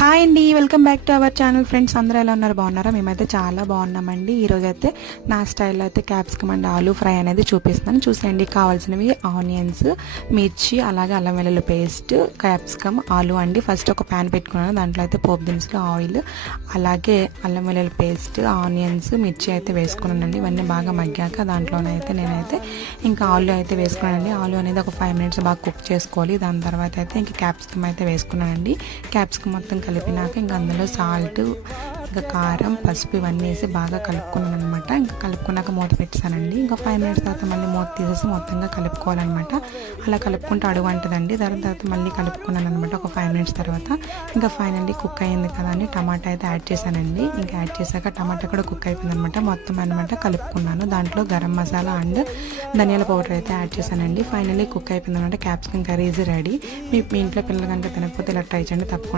Hi అండి, welcome back to our channel. Friends అందరూ ఎలా ఉన్నారు? బాగున్నారా? మేమైతే చాలా బాగున్నామండి. ఈరోజు అయితే నా స్టైల్లో అయితే క్యాప్సికమ్ అండ్ ఆలూ ఫ్రై అనేది చూపిస్తాను. చూసేయండి. కావాల్సినవి ఆనియన్స్, మిర్చి, అలాగే అల్లం వెల్లుల్లి పేస్ట్, క్యాప్సికమ్, ఆలూ అండి. ఫస్ట్ ఒక ప్యాన్ పెట్టుకున్నాను. దాంట్లో అయితే పోపు దినుసులు, ఆయిల్, అలాగే అల్లం వెల్లుల్లి పేస్ట్, ఆనియన్స్, మిర్చి అయితే వేసుకున్నానండి. ఇవన్నీ బాగా మగ్గాక దాంట్లోనైతే నేనైతే ఇంకా ఆలూ అయితే వేసుకున్నానండి. ఆలూ అనేది ఒక 5 minutes బాగా కుక్ చేసుకోవాలి. దాని తర్వాత అయితే ఇంకా క్యాప్సికమ్ అయితే వేసుకున్నానండి. క్యాప్సికమ్ మొత్తం కలిపినాక ఇంకా అందులో సాల్ట్, ఇంకా కారం, పసుపు ఇవన్నీ వేసి బాగా కలుపుకున్నాను అనమాట. ఇంకా కలుపుకున్నాక మూత పెట్టేసానండి. ఇంకా 5 minutes తర్వాత మళ్ళీ మూత తీసేసి మొత్తంగా కలుపుకోవాలన్నమాట. అలా కలుపుకుంటూ అడుగు అంటదండి. దాని తర్వాత మళ్ళీ కలుపుకున్నాను అనమాట. ఒక 5 minutes తర్వాత ఇంకా ఫైనల్లీ కుక్ అయింది కదా అని టమాటా అయితే యాడ్ చేశానండి. ఇంకా యాడ్ చేశాక టమాటా కూడా కుక్ అయిపోయింది అనమాట. మొత్తం అనమాట కలుపుకున్నాను. దాంట్లో గరం మసాలా అండ్ ధనియాల పౌడర్ అయితే యాడ్ చేశానండి. ఫైనల్లీ కుక్ అయిపోయింది అనమాట. Capsicum curry is ready. మీ ఇంట్లో పిల్లలు కనుక తినకపోతే ఇలా ట్రై చేయండి తప్పకుండా.